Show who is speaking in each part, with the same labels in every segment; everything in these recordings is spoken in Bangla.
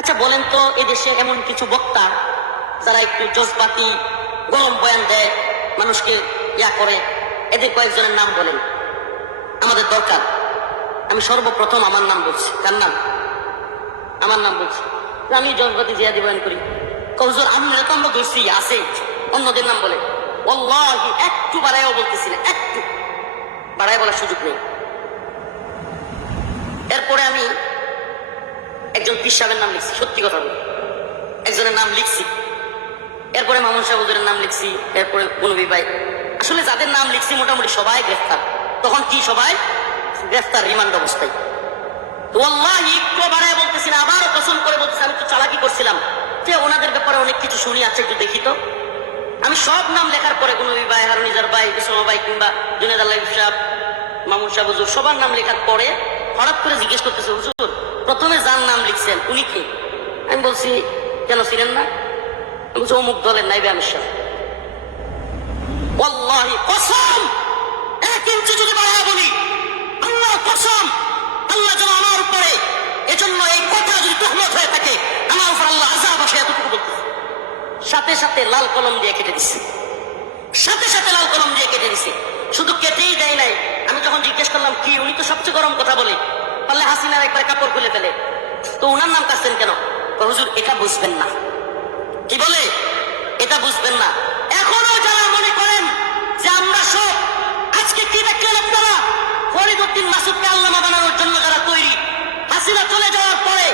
Speaker 1: আচ্ছা বলেন তো, এদেশে এমন কিছু বক্তা যারা একটু জজবাতি গরম বয়ান দেয়, মানুষকে ইয়া করে, এদের কয়েকজনের নাম বলেন। আমাদের দরকার। আমি সর্বপ্রথম আমার নাম বলছি। কার নাম? আমার নাম বলছি। আমি জজবাতি জিয়াদি বয়ান করি। কজর আমি তো আমরা ধরছি, আছে। অন্যদের নাম বলে। ওল্লাহি একটু বাড়াইও বলতেছি না, একটু। বাড়াই বলার সুযোগ নেই। এরপরে আমি একজন পীর সাহেবের নাম লিখছি, সত্যি কথা বলি। একজনের নাম লিখছি। এরপরে মামুন হুজুরের নাম লিখছি, এরপরে গুনবি ভাই। আসলে যাদের নাম লিখছি মোটামুটি সবাই গ্রেফতার। তখন কি সবাই? গ্রেফতার, রিমান্ড অবস্থায়। ওনাদের ব্যাপারে অনেক কিছু একটু আমি সব নাম লেখার পরে ভাই, হারুনিজার ভাই কিংবা মামুন সবার নাম লেখার পরে হঠাৎ করে জিজ্ঞেস করতেছে, হুজুর প্রথমে যার নাম লিখছেন, উনি কে? আমি বলছি, কেন ছিলেন না? আমি বলছি, অমুক দলের সাহেব ওয়াল্লাহি কসম! এক ইঞ্চি যদি বাড়ায় বলি আল্লাহ কসম! আল্লাহ যেন আমার উপরে এজন্য এই কথা যদি তহমত হয়ে থাকে, আমার উপর আল্লাহ আজাব আসে এতটুকু বলতে। সাথে সাথে লাল কলম দিয়ে কেটে দিচ্ছে সাথে সাথে লাল কলম দিয়ে কেটে দিছে। শুধু কেটেই দেয় নাই। আমি যখন জিজ্ঞেস করলাম, কি? উনি তো সবচেয়ে গরম কথা বলে। পারলে হাসিনার একবার কাপড় খুলে ফেলে। তো উনার নাম কাটছেন কেন? হুজুর, এটা বুঝবেন না। কি বলে? এটা বুঝবেন না। এখনও যারা মনে করেন যে আমরা সব, আজকে কি দেখলেন আপনারা? ফরিদুদ্দিন মাসুদকে আল্লামা বানানোর জন্য যারা তৈরি, হাসিনা চলে যাওয়ার পরে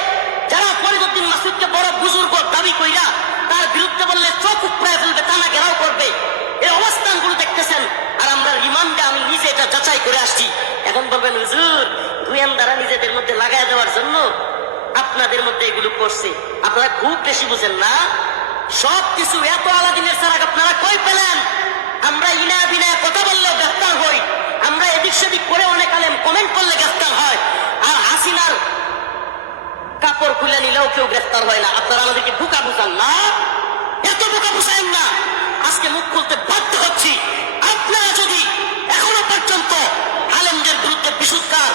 Speaker 1: যারা ফরিদুদ্দিন মাসুদকে বড় বুজুর্গ দাবি কইরা তার বিরুদ্ধে বললে চোখ উপড়ায় ফেলবে টানা ঘেরাও করবে। এই অবস্থানগুলো দেখতেছেন। আর আমরা রিমান্ডে আমি নিজে এটা যাচাই করে আসছি। এখন বলবেন, হুজুর গোয়েন্দারা নিজেদের মধ্যে লাগাই দেওয়ার জন্য আপনাদের মধ্যে এগুলো করছে। আপনারা খুব বেশি বুঝেন না। সব কিছু এত আলাদিনের সারা আপনারা কই পেলেন? আমরা ইনা বিনা কথা বললেও গ্রেফতার হই। আমরা এদিক সেদিক করে অনেক আলেম কমেন্ট করলে গ্রেফতার হয়। আর হাসিনার কাপড় খুলে নিলেও কেউ গ্রেফতার হয় না। আপনারা আমাদেরকে বোকা বুঝান না। এত বোকা বুঝান না আজকে মুখ খুলতে বাধ্য হচ্ছি আপনারা যদি এখনও পর্যন্ত আলেমদের বিরুদ্ধে বিশুদ্ধার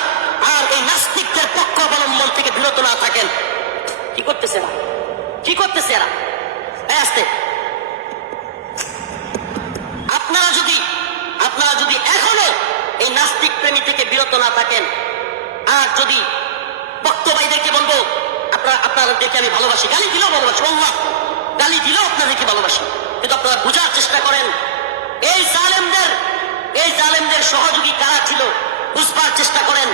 Speaker 1: আর এই নাস্তিকদের পক্ষ অবলম্বন থেকে বিরত না থাকেন কি করতেছে এরা করতেছে আসতে। আপনারা যদি আপনারা যদি এখনও এই নাস্তিক প্রেমী থেকে বিরত না থাকেন, আর যদি বক্তবাইদেরকে বলব, আপনারা, আপনাদেরকে আমি ভালোবাসি, গালি দিলেও ভালোবাসি, আল্লাহ, গালি দিলেও আপনাদেরকে ভালোবাসি, কিন্তু আপনারা বোঝার চেষ্টা করেন, এই জালেমদের এই জালেমদের সহযোগী কারা ছিল, বুঝবার চেষ্টা করেন,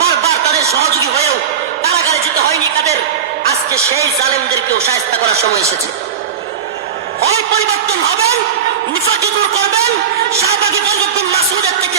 Speaker 1: বারবার তাদের সহযোগী হয়েও আজকে সেই জালেমদেরকেও সায়স্তা করার সময় এসেছে। হয় পরিবর্তন হবেন মুসাজিদুর করবেন শাহবাগী ফজলুদ্দিন মাসুদের থেকে